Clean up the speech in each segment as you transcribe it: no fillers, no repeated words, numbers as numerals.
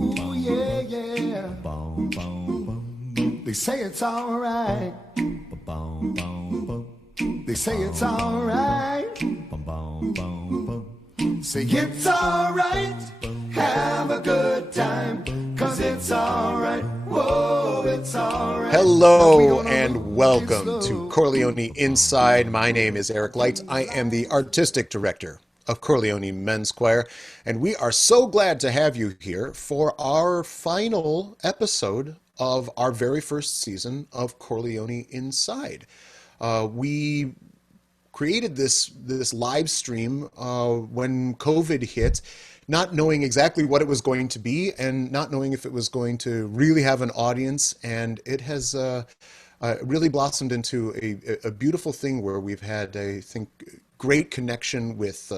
Ooh, yeah, yeah. They say it's all right. They say it's all right. Say it's all right. Have a good time, 'cause it's all right. Whoa, it's all right. Hello and welcome to Chor Leoni Inside. My name is Erick Light. I am the artistic director of Chor Leoni Men's Choir, and we are so glad to have you here for our final episode of our very first season of Chor Leoni Inside. We created this live stream when COVID hit, not knowing exactly what it was going to be and not knowing if it was going to really have an audience, and it has really blossomed into a beautiful thing where we've had, I think, great connection with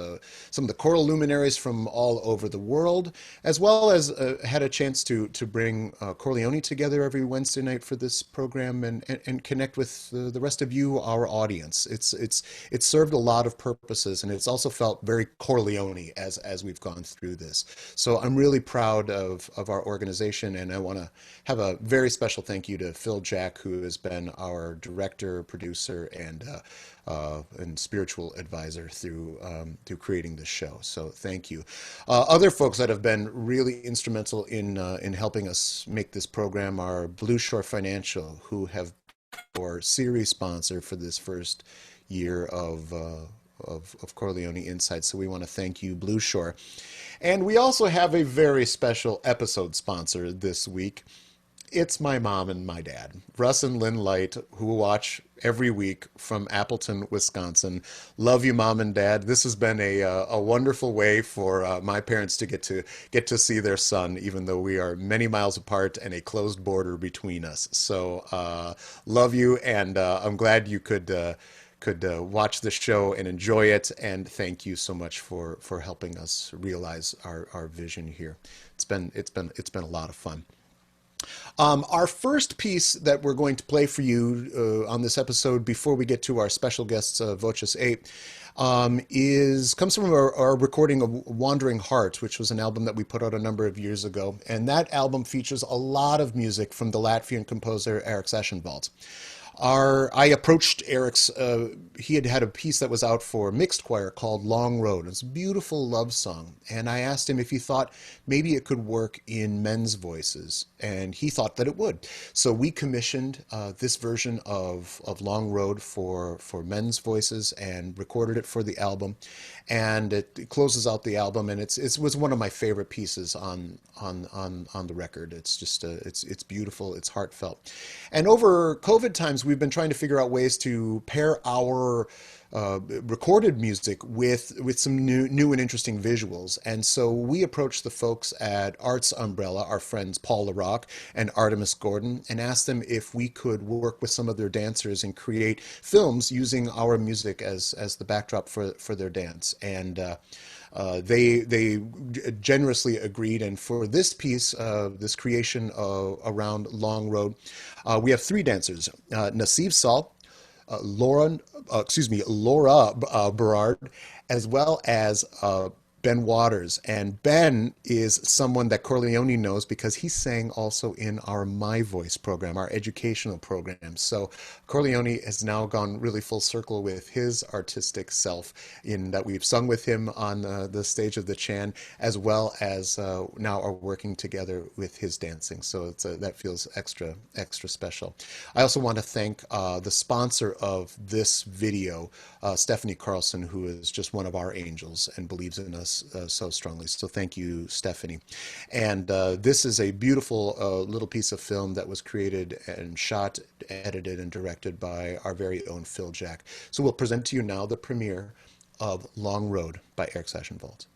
some of the choral luminaries from all over the world, as well as had a chance to bring Chor Leoni together every Wednesday night for this program and connect with the rest of you, our audience. It's served a lot of purposes, and it's also felt very Chor Leoni as we've gone through this. So I'm really proud of our organization, and I want to have a very special thank you to Phil Jack, who has been our director, producer, and spiritual advisor through creating this show. So thank you. Other folks that have been really instrumental in helping us make this program are Blue Shore Financial, who have been our series sponsor for this first year of Chor Leoni Inside. So we want to thank you, Blue Shore. And we also have a very special episode sponsor this week. It's my mom and my dad, Russ and Lynn Light, who watch every week from Appleton, Wisconsin. Love you, Mom and Dad. This has been a wonderful way for my parents to get to see their son, even though we are many miles apart and a closed border between us. So love you, and I'm glad you could watch the show and enjoy it. And thank you so much for helping us realize our vision here. It's been a lot of fun. Our first piece that we're going to play for you on this episode, before we get to our special guests, VOCES8, comes from our recording of Wandering Heart, which was an album that we put out a number of years ago. And that album features a lot of music from the Latvian composer Erick. I approached Erick's. He had had a piece that was out for mixed choir called "Long Road." It's a beautiful love song, and I asked him if he thought maybe it could work in men's voices, and he thought that it would. So we commissioned this version of "Long Road" for men's voices and recorded it for the album, and it closes out the album, and it was one of my favorite pieces on the record. It's just it's beautiful, it's heartfelt, and over COVID times we've been trying to figure out ways to pair our recorded music with some new and interesting visuals. And so we approached the folks at Arts Umbrella, our friends Paul LaRock and Artemis Gordon, and asked them if we could work with some of their dancers and create films using our music as the backdrop for their dance. And they generously agreed, and for this piece, this creation around Long Road, we have three dancers: Nassif Saul, Laura Berard, as well as Ben Waters. And Ben is someone that Chor Leoni knows because he sang also in our My Voice program, our educational program. So Chor Leoni has now gone really full circle with his artistic self, in that we've sung with him on the stage of the Chan, as well as now are working together with his dancing. So that feels extra special. I also want to thank the sponsor of this video, Stephanie Carlson, who is just one of our angels and believes in us so strongly. So thank you, Stephanie. And this is a beautiful little piece of film that was created and shot, edited, and directed by our very own Phil Jack. So we'll present to you now the premiere of Long Road by Erick Sashenwald.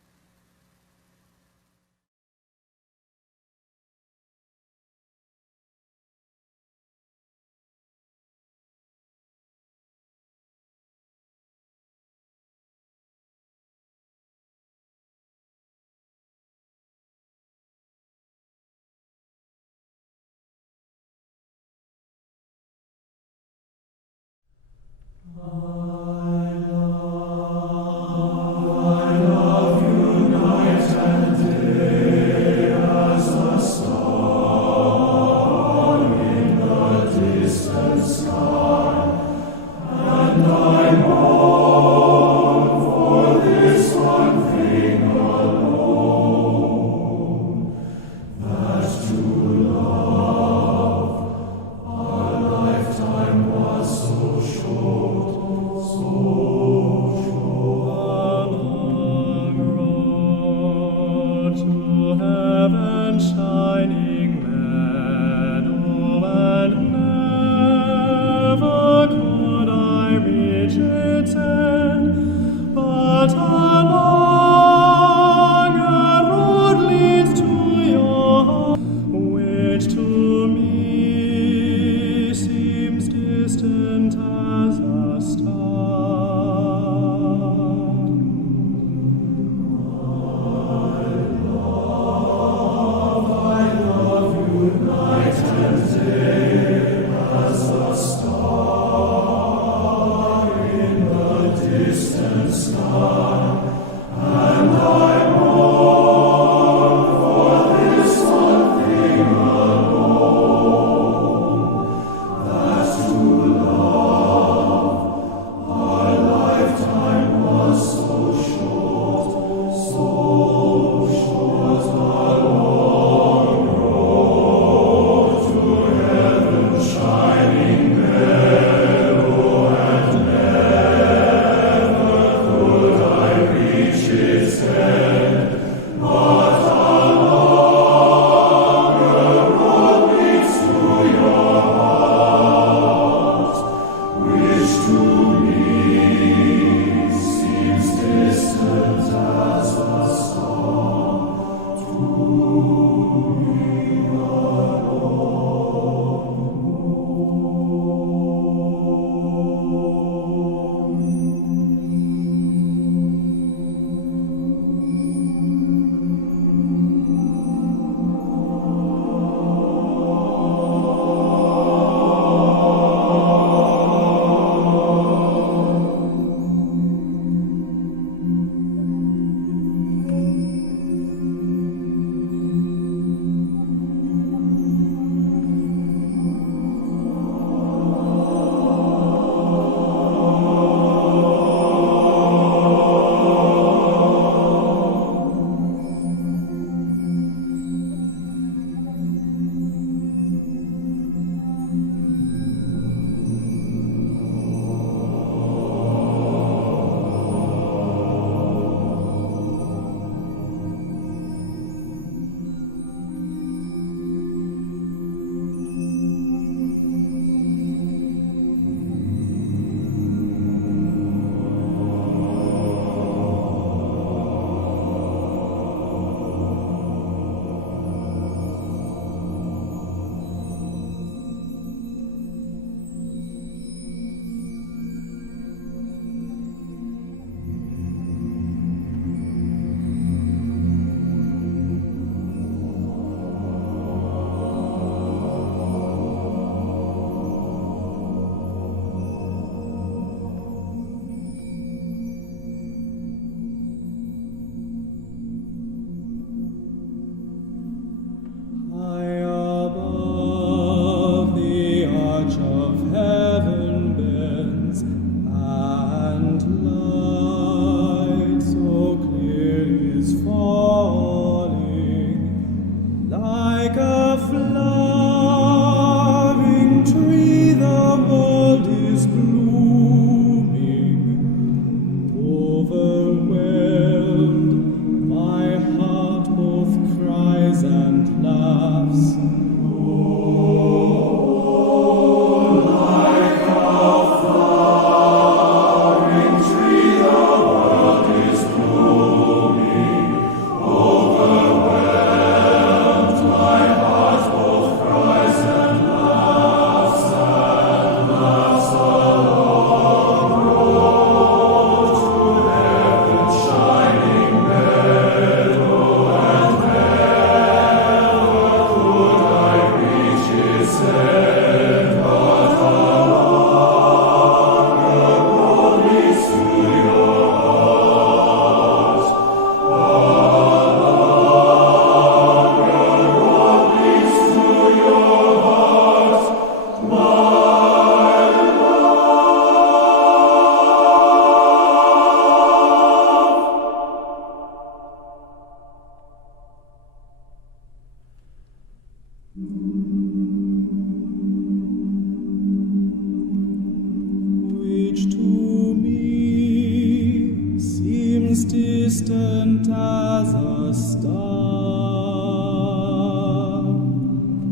which to me seems distant as a star,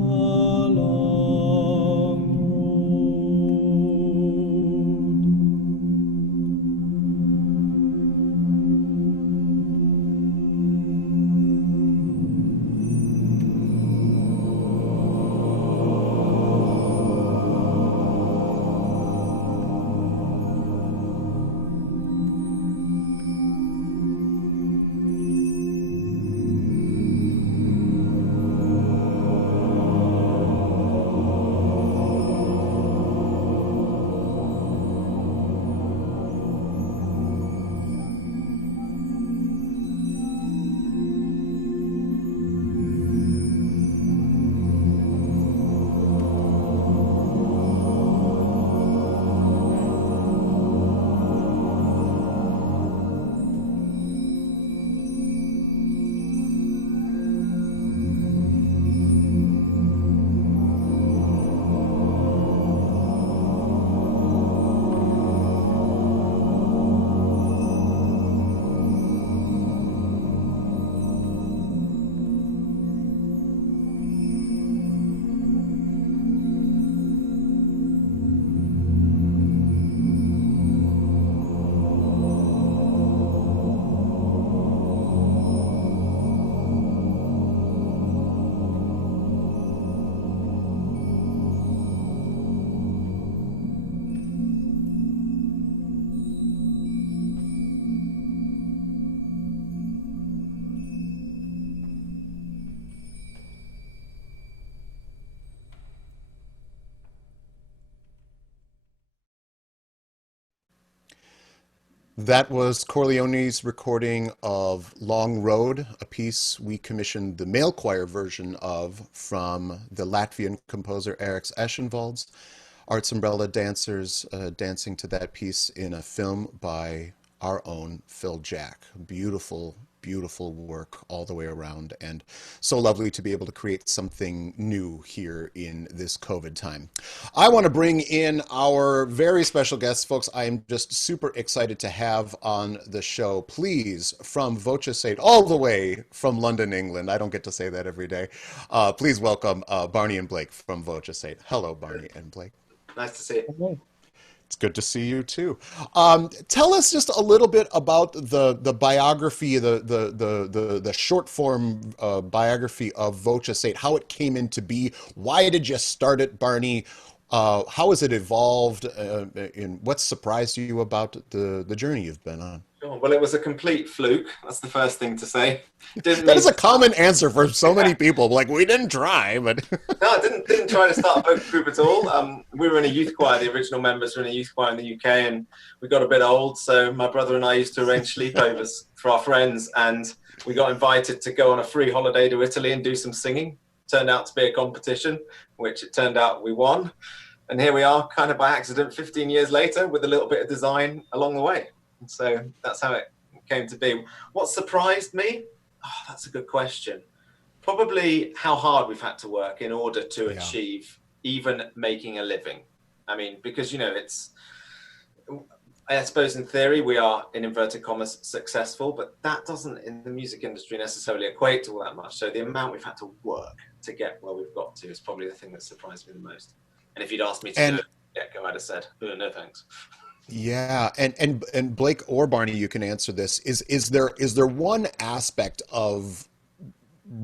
a long That was Chor Leoni's recording of Long Road, a piece we commissioned the male choir version of from the Latvian composer Erick Eschenwald's Arts Umbrella dancers dancing to that piece in a film by our own Phil Jack. Beautiful, beautiful work all the way around, and so lovely to be able to create something new here in this COVID time. I want to bring in our very special guests, folks. I am just super excited to have on the show. Please, from VOCES8, all the way from London, England. I don't get to say that every day. Please welcome Barney and Blake from VOCES8. Hello, Barney and Blake. Nice to see you. It's good to see you too. Tell us just a little bit about the biography, the short form biography of VOCES8, how it came into be. Why did you start it, Barney? How has it evolved? And what surprised you about the journey you've been on? Sure. Well, it was a complete fluke. That's the first thing to say. That is a common answer for so many people. Like, we didn't try, but no, I didn't try to start a vocal group at all. We were in a youth choir. The original members were in a youth choir in the UK, and we got a bit old. So my brother and I used to arrange sleepovers for our friends, and we got invited to go on a free holiday to Italy and do some singing. Turned out to be a competition, which it turned out we won. And here we are, kind of by accident, 15 years later, with a little bit of design along the way. So that's how it came to be. What surprised me? Oh, that's a good question. Probably how hard we've had to work in order to achieve even making a living. I mean, because, you know, it's, I suppose in theory we are, in inverted commas, successful, but that doesn't in the music industry necessarily equate to all that much. So the amount we've had to work to get where we've got to is probably the thing that surprised me the most. And if you'd asked me to do it, I'd have said, oh, no thanks. Yeah, and Blake or Barney, you can answer this. Is there one aspect of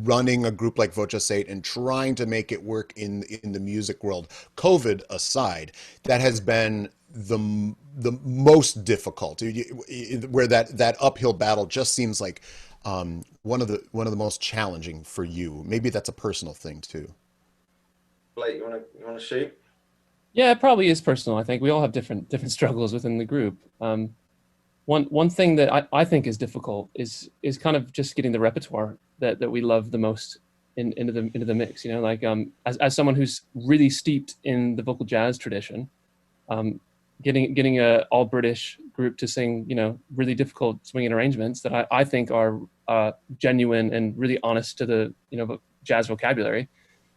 running a group like VOCES8 and trying to make it work in the music world, COVID aside, that has been the most difficult, where that uphill battle just seems like one of the most challenging for you? Maybe that's a personal thing too. Blake, you want to shoot? Yeah, it probably is personal. I think we all have different struggles within the group. One thing that I think is difficult is kind of just getting the repertoire that we love the most into the mix. You know, like as someone who's really steeped in the vocal jazz tradition, getting a all British group to sing, you know, really difficult swinging arrangements that I think are genuine and really honest to the, you know, jazz vocabulary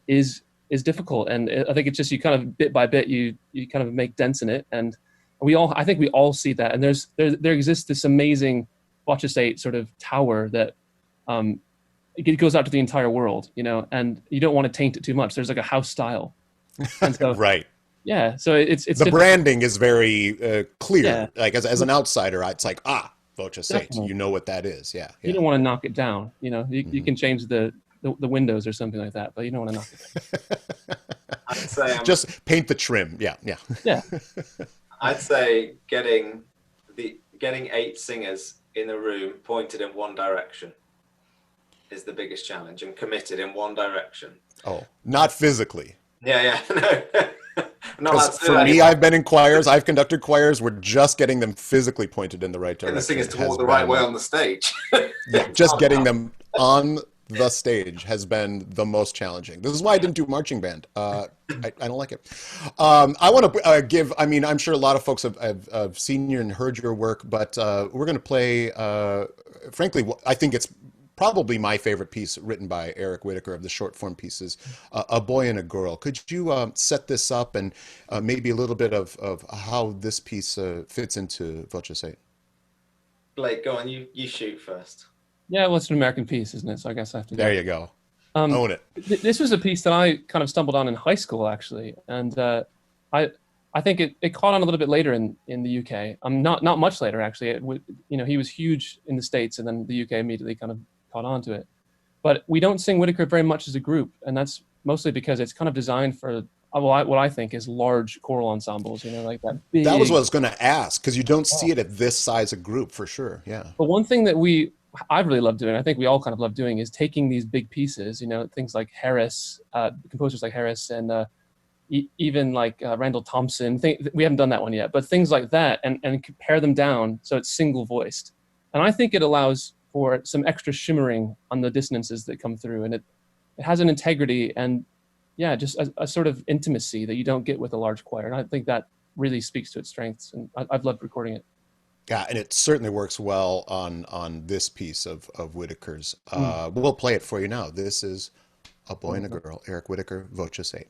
is difficult. And I think it's just, you kind of bit by bit, you kind of make dents in it. And I think we all see that, and there exists this amazing VOCES8 sort of tower that it goes out to the entire world, and you don't want to taint it too much. There's like a house style, and so Right. yeah, so it's The difficult. branding is very clear. Yeah. Like as an outsider, it's like, VOCES8, Definitely. you know what that is. Yeah. You don't want to knock it down. You can change the windows or something like that, but you don't want to knock it down. I'd say Just paint the trim. Yeah. Yeah. I'd say getting 8 singers in a room pointed in one direction is the biggest challenge, and committed in one direction. Oh, not physically. Yeah. No. Because for me, I've been in choirs. I've conducted choirs. We're just getting them physically pointed in the right direction. And the singers to has walk the right been- way on the stage. Yeah, just getting them on the stage has been the most challenging. This is why I didn't do marching band. I don't like it. I want to give, I'm sure a lot of folks have seen you and heard your work, but we're going to play, frankly, I think it's probably my favorite piece written by Erick Whitacre of the short form pieces, A Boy and a Girl. Could you set this up and maybe a little bit of how this piece fits into VOCES8? Blake, go on, you shoot first. Yeah, well, it's an American piece, isn't it? So I guess I have to go. There you go. Own it. This was a piece that I kind of stumbled on in high school, actually, and I think it caught on a little bit later in the UK. Not much later, actually. He was huge in the States, and then the UK immediately kind of caught on to it. But we don't sing Whitacre very much as a group, and that's mostly because it's kind of designed for what I think is large choral ensembles. Like that big. That was what I was going to ask, because you don't see it at this size of group for sure. Yeah. But one thing that I really love doing, I think we all kind of love doing, is taking these big pieces, things like Harris, composers like Harris, and even like Randall Thompson. We haven't done that one yet, but things like that, and pare them down so it's single voiced. And I think it allows for some extra shimmering on the dissonances that come through, and it has an integrity and just a sort of intimacy that you don't get with a large choir. And I think that really speaks to its strengths, and I've loved recording it. Yeah, and it certainly works well on this piece of Whitacre's. We'll play it for you now. This is A Boy and a Girl, Erick Whitacre, VOCES8.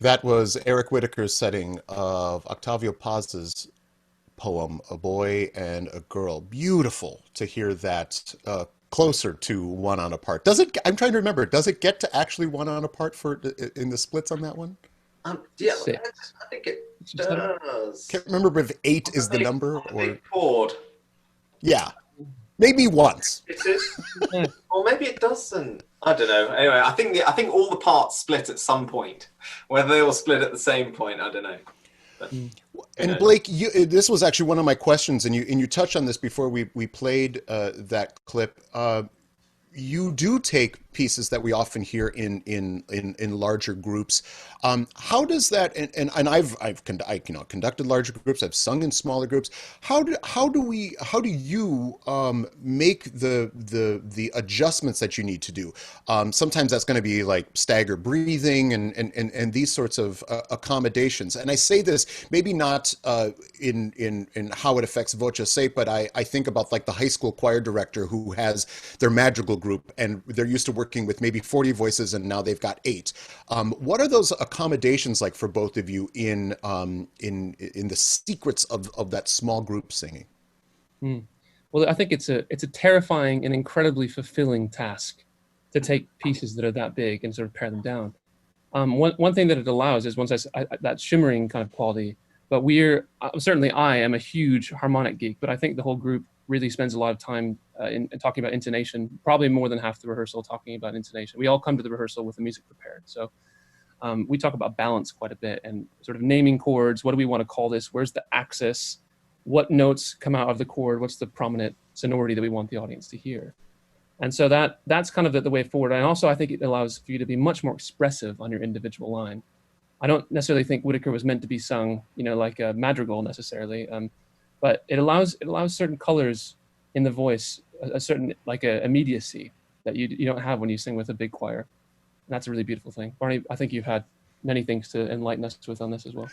That was Eric Whitaker's setting of Octavio Paz's poem, A Boy and a Girl. Beautiful to hear that closer to one on a part. Does it, I'm trying to remember, does it get to actually one on a part for in the splits on that one? Yeah, Six. I think it does. Can't remember if 8 is the number or... chord. Yeah, maybe once. It is. Or maybe it doesn't. I don't know. Anyway, I think all the parts split at some point. Whether they all split at the same point, I don't know. But, and Blake, this was actually one of my questions, and you touched on this before we played that clip. You do take pieces that we often hear in larger groups. How does that? And I've conducted larger groups. I've sung in smaller groups. How do you make the adjustments that you need to do? Sometimes that's going to be like stagger breathing and these sorts of accommodations. And I say this maybe not in how it affects VOCES8, but I think about like the high school choir director who has their madrigal group and they're used to working with maybe 40 voices and now they've got 8. What are those accommodations like for both of you in the secrets of that small group singing? Well, I think it's a terrifying and incredibly fulfilling task to take pieces that are that big and sort of pare them down. One thing that it allows is that shimmering kind of quality. But certainly I am a huge harmonic geek, but I think the whole group really spends a lot of time in talking about intonation, probably more than half the rehearsal talking about intonation. We all come to the rehearsal with the music prepared. So we talk about balance quite a bit and sort of naming chords. What do we want to call this? Where's the axis? What notes come out of the chord? What's the prominent sonority that we want the audience to hear? And so that's kind of the way forward. And also I think it allows for you to be much more expressive on your individual line. I don't necessarily think Whitaker was meant to be sung, like a madrigal necessarily, but it allows certain colors in the voice, a certain like a immediacy that you don't have when you sing with a big choir. And that's a really beautiful thing. Barney, I think you've had many things to enlighten us with on this as well.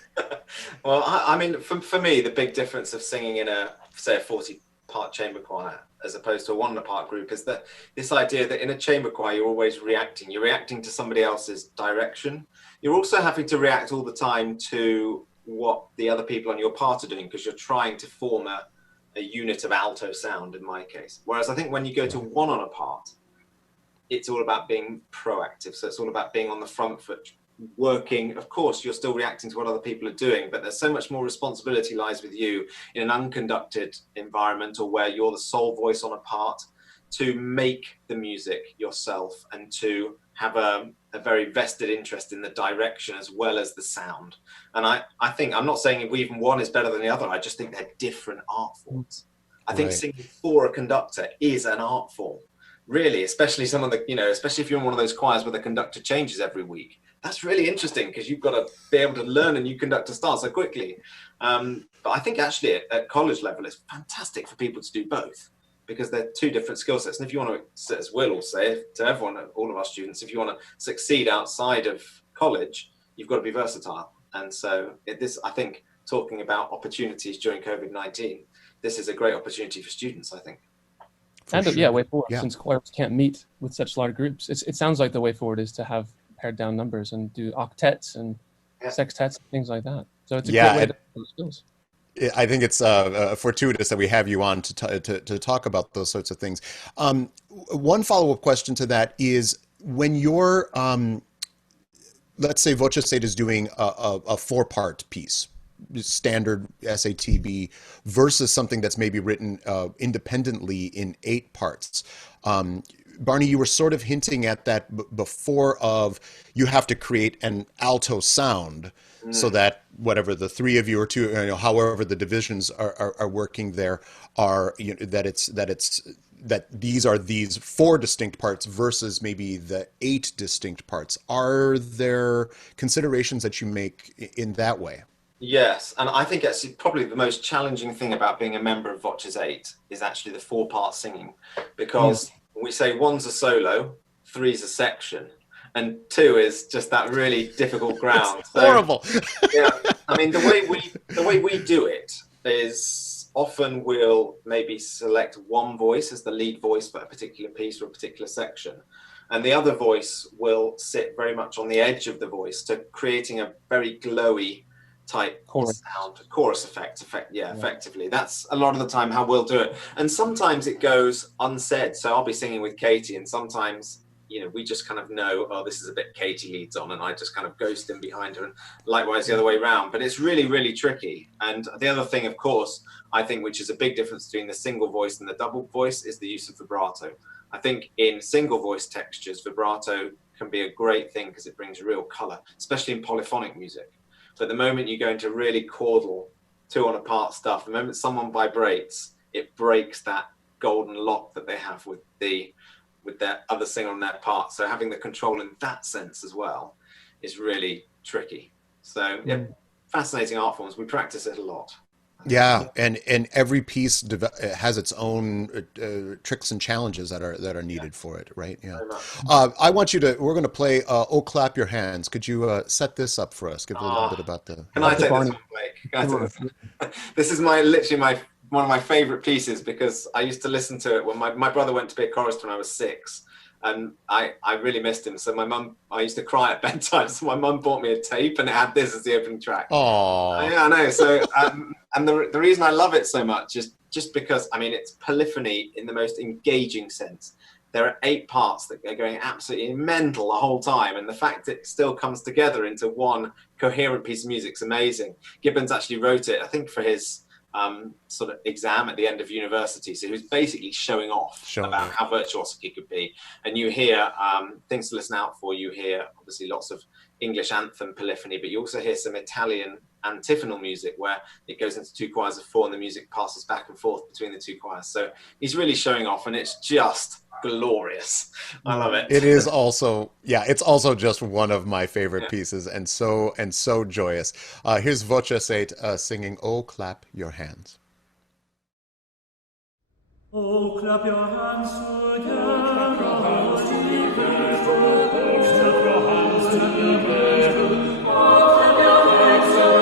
Well, I mean, for me, the big difference of singing in a 40-part chamber choir as opposed to a 1-part group is that this idea that in a chamber choir, you're always reacting. You're reacting to somebody else's direction. You're also having to react all the time to what the other people on your part are doing because you're trying to form a unit of alto sound in my case. Whereas I think when you go to 1 on a part, it's all about being proactive. So it's all about being on the front foot, working. Of course, you're still reacting to what other people are doing, but there's so much more responsibility lies with you in an unconducted environment or where you're the sole voice on a part to make the music yourself and to have a very vested interest in the direction as well as the sound. And I think, I'm not saying even one is better than the other, I just think they're different art forms. I think singing for a conductor is an art form, really, especially some of the, especially if you're in one of those choirs where the conductor changes every week. That's really interesting because you've got to be able to learn a new conductor style so quickly. But I think actually at college level, it's fantastic for people to do both, because they're 2 different skill sets. And if you want to, as Will will say to everyone, all of our students, if you want to succeed outside of college, you've got to be versatile. And so I think talking about opportunities during COVID-19, this is a great opportunity for students, I think. And sure. yeah, way forward, Yeah. since choirs can't meet with such large groups. It sounds like the way forward is to have pared down numbers and do octets and sextets and things like that. So it's a great way to build skills. I think it's fortuitous that we have you on to talk about those sorts of things. One follow-up question to that is when you're, let's say VOCES8 is doing a four-part piece, standard SATB, versus something that's maybe written independently in 8 parts. Barney, you were sort of hinting at that before of you have to create an alto sound so that whatever the 3 of you or 2, however the divisions are working there are, that these are these 4 distinct parts versus maybe the 8 distinct parts. Are there considerations that you make in that way? Yes, and I think actually probably the most challenging thing about being a member of VOCES8 is actually the 4-part singing, because we say 1's a solo, 3's a section, and 2 is just that really difficult ground. It's horrible. Yeah, I mean the way we do it is often we'll maybe select one voice as the lead voice for a particular piece or a particular section, and the other voice will sit very much on the edge of the voice to creating a very glowy type sound, chorus effect. Effectively. That's a lot of the time how we'll do it. And sometimes it goes unsaid. So I'll be singing with Katie, and sometimes, we just kind of know, oh, this is a bit Katie leads on, and I just kind of ghost in behind her, and likewise the other way around. But it's really, really tricky. And the other thing, of course, I think, which is a big difference between the single voice and the double voice, is the use of vibrato. I think in single voice textures, vibrato can be a great thing because it brings real color, especially in polyphonic music. But the moment you go into really chordal 2-on-a-part stuff, the moment someone vibrates, it breaks that golden lock that they have with their other singer on their part. So having the control in that sense as well is really tricky. So yeah, fascinating art forms. We practice it a lot. Yeah, and every piece has its own tricks and challenges that are needed for it, right? Yeah. I want you to. We're going to play "Oh Clap Your Hands." Could you set this up for us? Give a little bit about the. Can I take this one, Blake? This is literally one of my favorite pieces, because I used to listen to it when my brother went to be a chorist when I was 6. And I really missed him. So I used to cry at bedtime. So my mum bought me a tape, and it had this as the opening track. Oh, yeah, I know. So, and the reason I love it so much is just because, it's polyphony in the most engaging sense. There are 8 parts that are going absolutely mental the whole time. And the fact it still comes together into one coherent piece of music is amazing. Gibbons actually wrote it, I think, for his sort of exam at the end of university. So he was basically showing off about how virtuosic he could be. And you hear things to listen out for. You hear obviously lots of English anthem polyphony, but you also hear some Italian antiphonal music where it goes into 2 choirs of 4 and the music passes back and forth between the 2 choirs. So he's really showing off, and it's just glorious. I love it. It is also, it's also just one of my favorite pieces, and so joyous. Here's VOCES8 singing "Oh Clap Your Hands." Oh, clap your hands together. Oh, clap your hands together. Oh, clap your hands together. Oh, clap your hands together.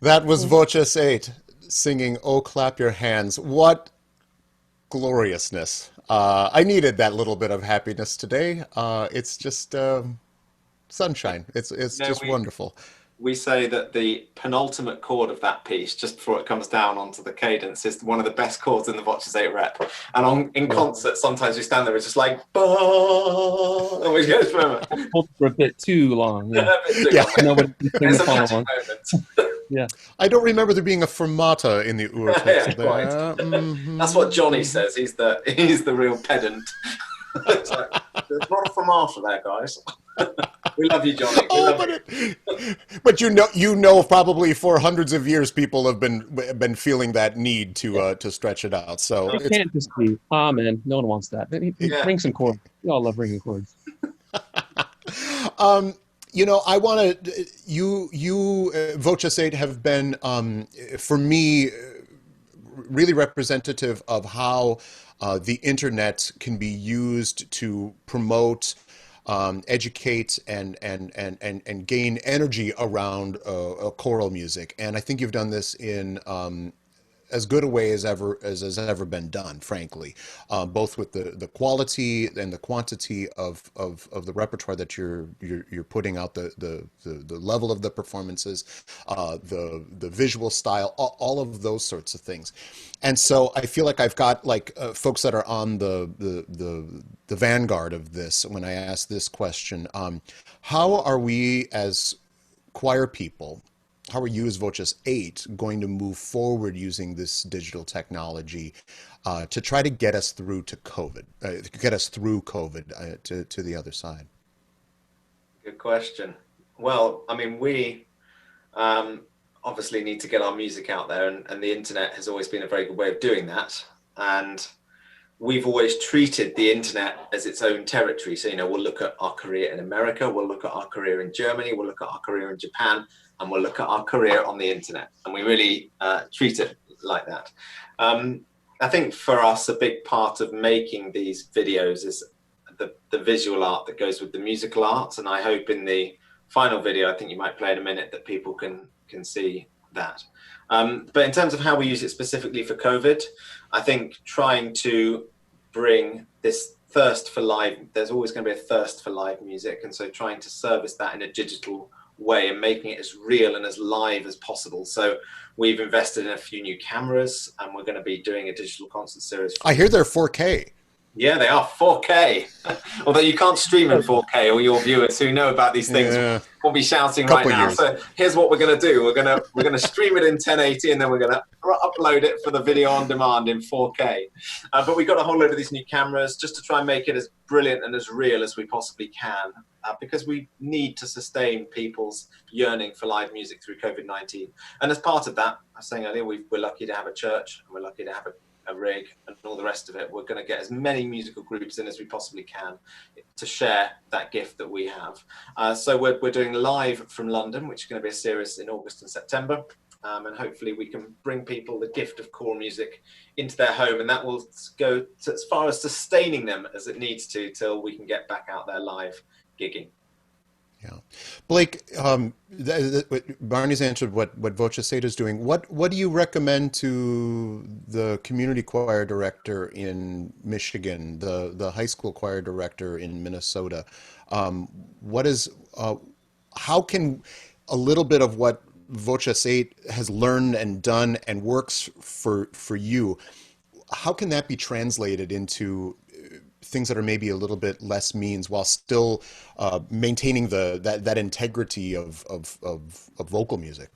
That was VOCES8 singing "Oh Clap Your Hands." What gloriousness. I needed that little bit of happiness today. It's just sunshine. It's No, just we wonderful. we say that the penultimate chord of that piece, just before it comes down onto the cadence, is one of the best chords in the VOCES8 rep. And in concert, sometimes we stand there, it's just like, bah, and we go for Hold for a bit too long. Yeah. Yeah. Nobody can sing It's the a final magic one. moment. Yeah. I don't remember there being a fermata in the Yeah, Urtext quite. there. That's what Johnny says. He's the real pedant. It's like, there's not a fermata there, guys. We love you, Johnny. We love you. But you know, probably for hundreds of years, people have been feeling that need to stretch it out. So It can't just be, man, no one wants that. Yeah. Bring some chords. We all love bringing chords. I want to. VOCES8 have been, for me, really representative of how the internet can be used to promote, educate, and gain energy around choral music. And I think you've done this in as good a way as has ever been done, frankly, both with the quality and the quantity of the repertoire that you're putting out, the level of the performances, the visual style, all of those sorts of things. And so I feel like I've got folks that are on the vanguard of this when I ask this question. How are we as choir people, how are you as VOCES8 going to move forward using this digital technology to try to get us through to COVID, to the other side? Good question. Well, I mean, we obviously need to get our music out there, and the internet has always been a very good way of doing that. And we've always treated the internet as its own territory. So, we'll look at our career in America, we'll look at our career in Germany, we'll look at our career in Japan, and we'll look at our career on the internet. And we really treat it like that. I think for us, a big part of making these videos is the visual art that goes with the musical arts. And I hope in the final video, I think you might play in a minute, that people can see that. But in terms of how we use it specifically for COVID, I think trying to bring this thirst for live, there's always going to be a thirst for live music. And so trying to service that in a digital way and making it as real and as live as possible. So we've invested in a few new cameras, and we're going to be doing a digital concert series. I hear they're 4K. Yeah, they are 4K. Although you can't stream in 4K, or your viewers who know about these things will be shouting right now. Years. So here's what we're going to do. We're going to stream it in 1080, and then we're going to upload it for the video on demand in 4K. But we've got a whole load of these new cameras just to try and make it as brilliant and as real as we possibly can, because we need to sustain people's yearning for live music through COVID-19. And as part of that, I was saying earlier, we're lucky to have a church, and we're lucky to have a rig and all the rest of it. We're going to get as many musical groups in as we possibly can to share that gift that we have. So we're doing live from London, which is going to be a series in August and September. And hopefully we can bring people the gift of choral music into their home, and that will go to as far as sustaining them as it needs to till we can get back out there live gigging. Yeah, Blake, Barney's answered what VOCES8 is doing. What do you recommend to the community choir director in Michigan, the high school choir director in Minnesota? How can a little bit of what VOCES8 has learned and done and works for you, how can that be translated into things that are maybe a little bit less means while still maintaining that integrity of vocal music?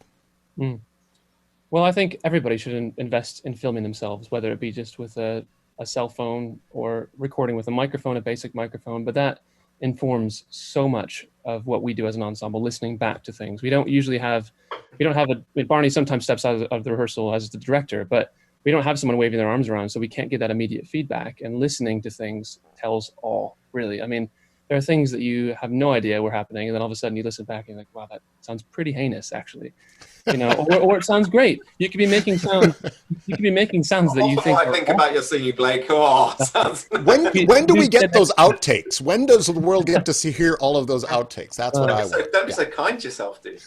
Well, I think everybody should invest in filming themselves, whether it be just with a cell phone or recording with a microphone, a basic microphone. But that informs so much of what we do as an ensemble, listening back to things. We don't have Barney sometimes steps out of the rehearsal as the director, but we don't have someone waving their arms around, so we can't get that immediate feedback. And listening to things tells all, really. I mean, there are things that you have no idea were happening, and then all of a sudden you listen back and you're like, wow, that sounds pretty heinous, actually. Or it sounds great. You could be making sounds. You could be making sounds that you think. I think about your singing, Blake. Oh, sounds. When do we get those outtakes? When does the world get to hear all of those outtakes? That's what I want. Don't be so kind to yourself, dude.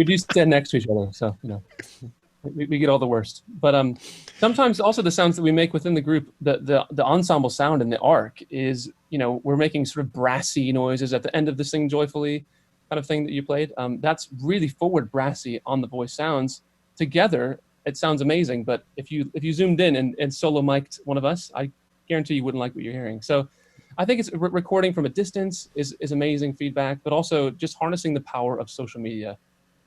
we do stand next to each other, so we get all the worst. But sometimes also the sounds that we make within the group, the ensemble sound in the arc is, we're making sort of brassy noises at the end of the Sing Joyfully kind of thing that you played. That's really forward brassy on the voice sounds. Together, it sounds amazing. But if you zoomed in and solo mic'd one of us, I guarantee you wouldn't like what you're hearing. So I think it's recording from a distance is amazing feedback, but also just harnessing the power of social media.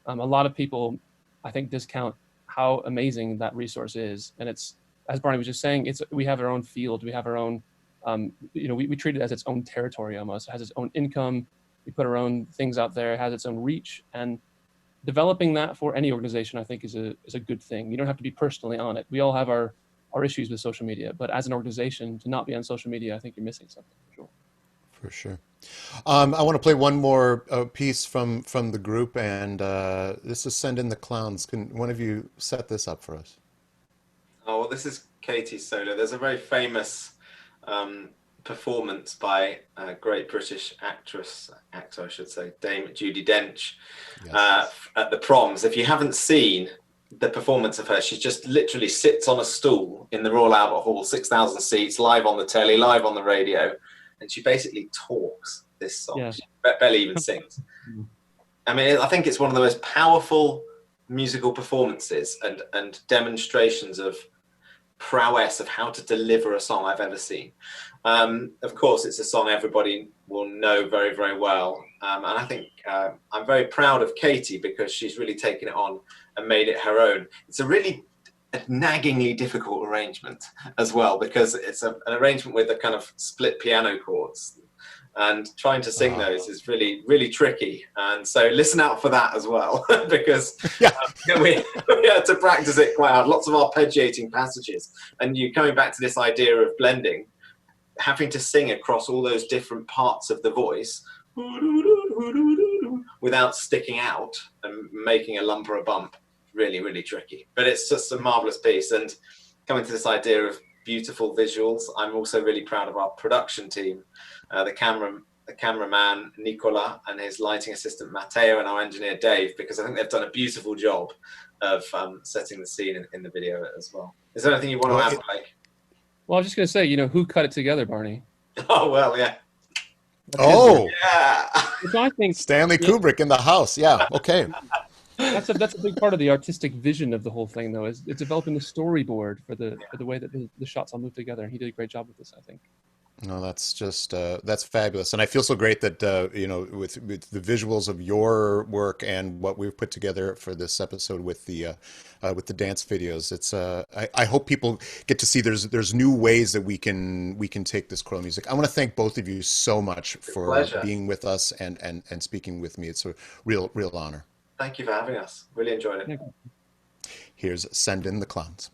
A lot of people, I think, discount how amazing that resource is. And it's, as Barney was just saying, we have our own field, we have our own, we treat it as its own territory almost. It has its own income, we put our own things out there, it has its own reach. And developing that for any organization, I think, is a good thing. You don't have to be personally on it. We all have our issues with social media, but as an organization, to not be on social media, I think you're missing something, for sure. For sure. I want to play one more piece from the group, and this is Send in the Clowns. Can one of you set this up for us? Oh, well, this is Katie's solo. There's a very famous performance by a great British actor, I should say, Dame Judi Dench, yes, at the proms. If you haven't seen the performance of her, she just literally sits on a stool in the Royal Albert Hall, 6,000 seats, live on the telly, live on the radio, and she basically talks this song. Yeah. She barely even sings. I mean, I think it's one of the most powerful musical performances and demonstrations of prowess of how to deliver a song I've ever seen. Of course, it's a song everybody will know very, very well. And I think I'm very proud of Katie because she's really taken it on and made it her own. It's a really naggingly difficult arrangement as well, because it's an arrangement with a kind of split piano chords, and trying to sing those is really, really tricky. And so listen out for that as well, because we had to practice it quite hard. Lots of arpeggiating passages, and you coming back to this idea of blending, having to sing across all those different parts of the voice without sticking out and making a lump or a bump. Really, really tricky, but it's just a marvelous piece. And coming to this idea of beautiful visuals, I'm also really proud of our production team, the cameraman Nicola and his lighting assistant Matteo, and our engineer Dave, because I think they've done a beautiful job of setting the scene in the video as well. Is there anything you want to add, Blake? Well, I was just going to say, who cut it together, Barney? Oh, well, yeah. Yeah. Which I think Stanley Kubrick in the house. Yeah. Okay. That's a big part of the artistic vision of the whole thing, though, is it's developing the storyboard for the way that the shots all move together. And he did a great job with this, I think. No, that's just that's fabulous, and I feel so great that with the visuals of your work and what we've put together for this episode with the dance videos. It's I hope people get to see there's new ways that we can take this choral music. I want to thank both of you so much for being with us and speaking with me. It's a real honor. Thank you for having us. Really enjoyed it. Here's Send in the Clowns.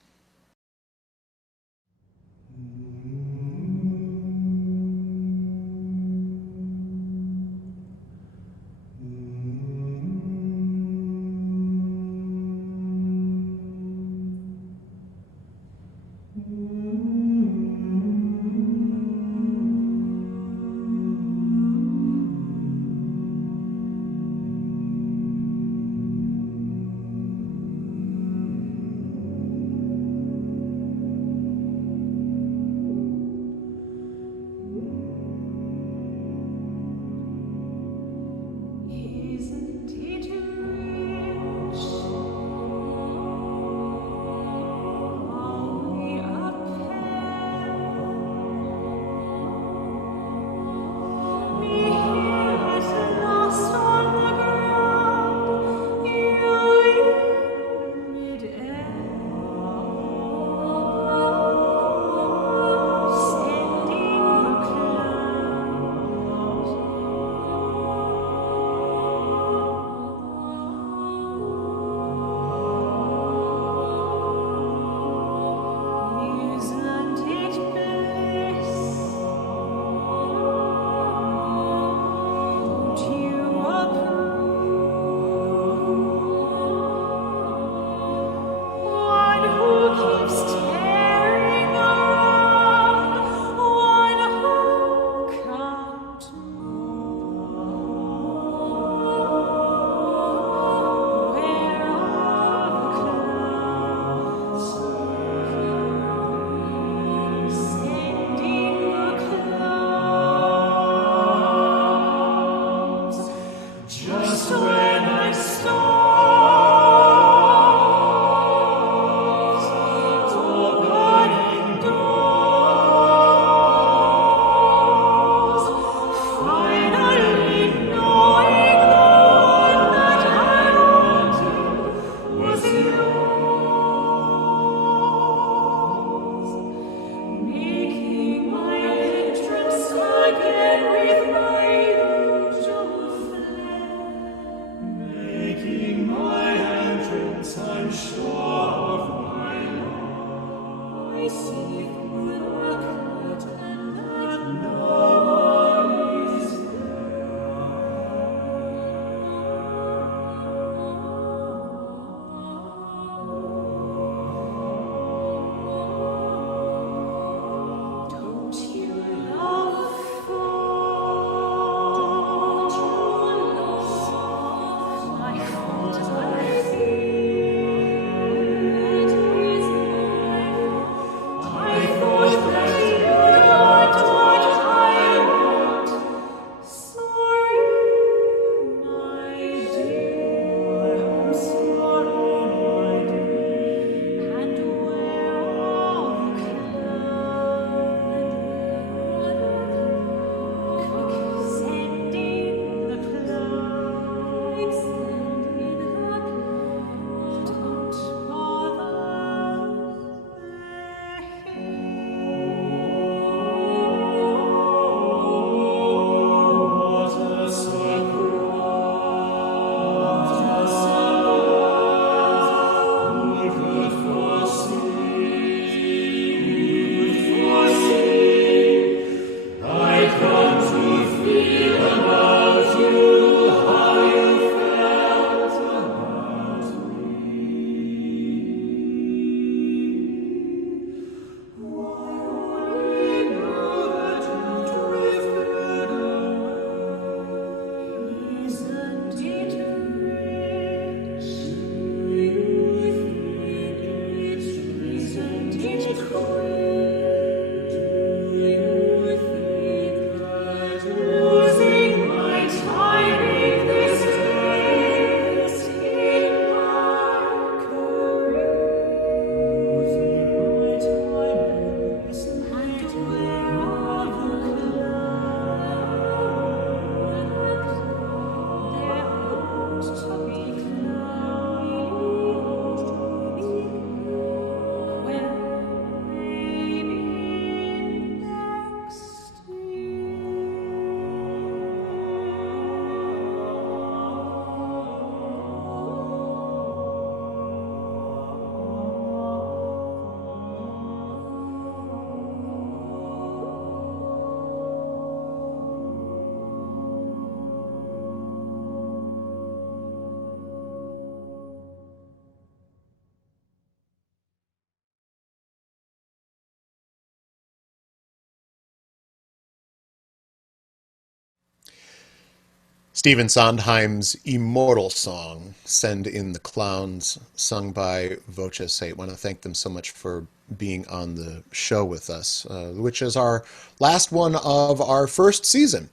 Stephen Sondheim's immortal song, Send in the Clowns, sung by VOCES8. I want to thank them so much for being on the show with us, which is our last one of our first season.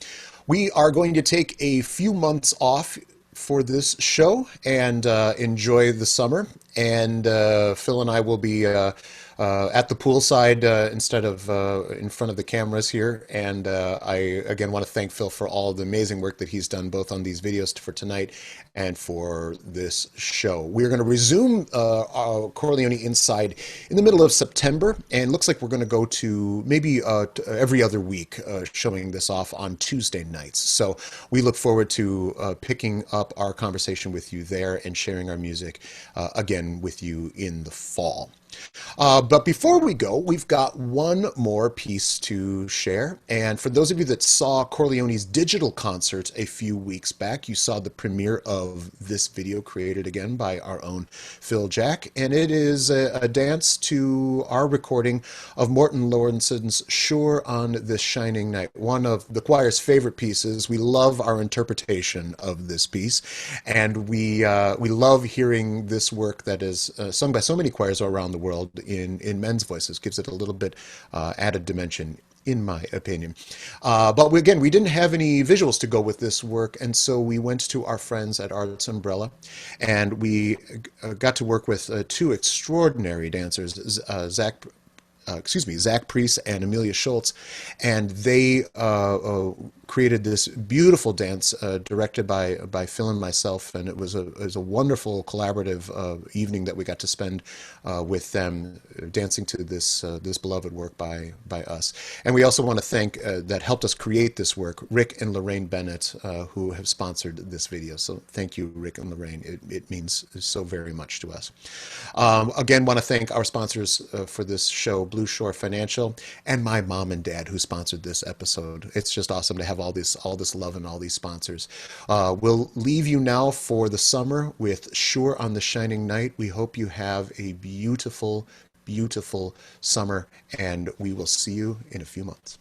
We are going to take a few months off for this show and enjoy the summer. And Phil and I will be at the poolside instead of in front of the cameras here. And I again want to thank Phil for all the amazing work that he's done both on these videos for tonight and for this show. We're going to resume Chor Leoni Inside in the middle of September, and looks like we're going to go to maybe every other week, showing this off on Tuesday nights. So we look forward to picking up our conversation with you there and sharing our music again with you in the fall. But before we go, we've got one more piece to share. And for those of you that saw Chor Leoni's digital concert a few weeks back, you saw the premiere of this video created again by our own Phil Jack. And it is a dance to our recording of Morten Lorenson's Sure on This Shining Night, one of the choir's favorite pieces. We love our interpretation of this piece. And we love hearing this work that is sung by so many choirs around the world in men's voices. Gives it a little bit added dimension, in my opinion. But again, we didn't have any visuals to go with this work, and so we went to our friends at Arts Umbrella, and we got to work with two extraordinary dancers, Zach Priest and Amelia Schultz, and they created this beautiful dance directed by Phil and myself, and it was a wonderful collaborative evening that we got to spend with them dancing to this beloved work by us. And we also want to thank that helped us create this work, Rick and Lorraine Bennett, who have sponsored this video. So thank you, Rick and Lorraine. It means so very much to us. Again, want to thank our sponsors for this show, Blue Shore Financial, and my mom and dad who sponsored this episode. It's just awesome to have all this love and all these sponsors. We'll leave you now for the summer with Sure on the Shining Night. We hope you have a beautiful, beautiful summer, and we will see you in a few months.